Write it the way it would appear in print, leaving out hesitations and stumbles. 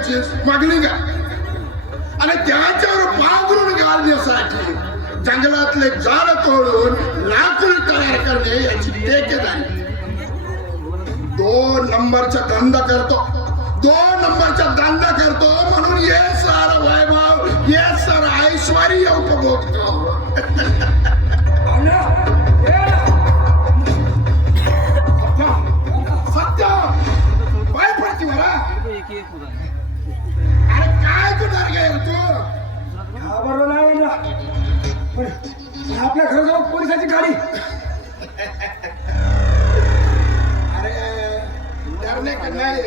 करायची मागणी का आणि त्याच्यावर पांघरून घालण्यासाठी जंगलातले झाड तोडून लाकूड तयार करणे याची ठेकेदारी 2 नंबरचा धंदा करतो 2 नंबरचा धंदा करतो म्हणून हे सारं वैभव हे सारं ऐश्वर्य उपभोगतो सत्य काय पडती मला अरे काय तू डर गे तू बरोबर नाही ना पण आपल्या घरी जाऊन पोलिसाची गाडी अरे डरने का नाही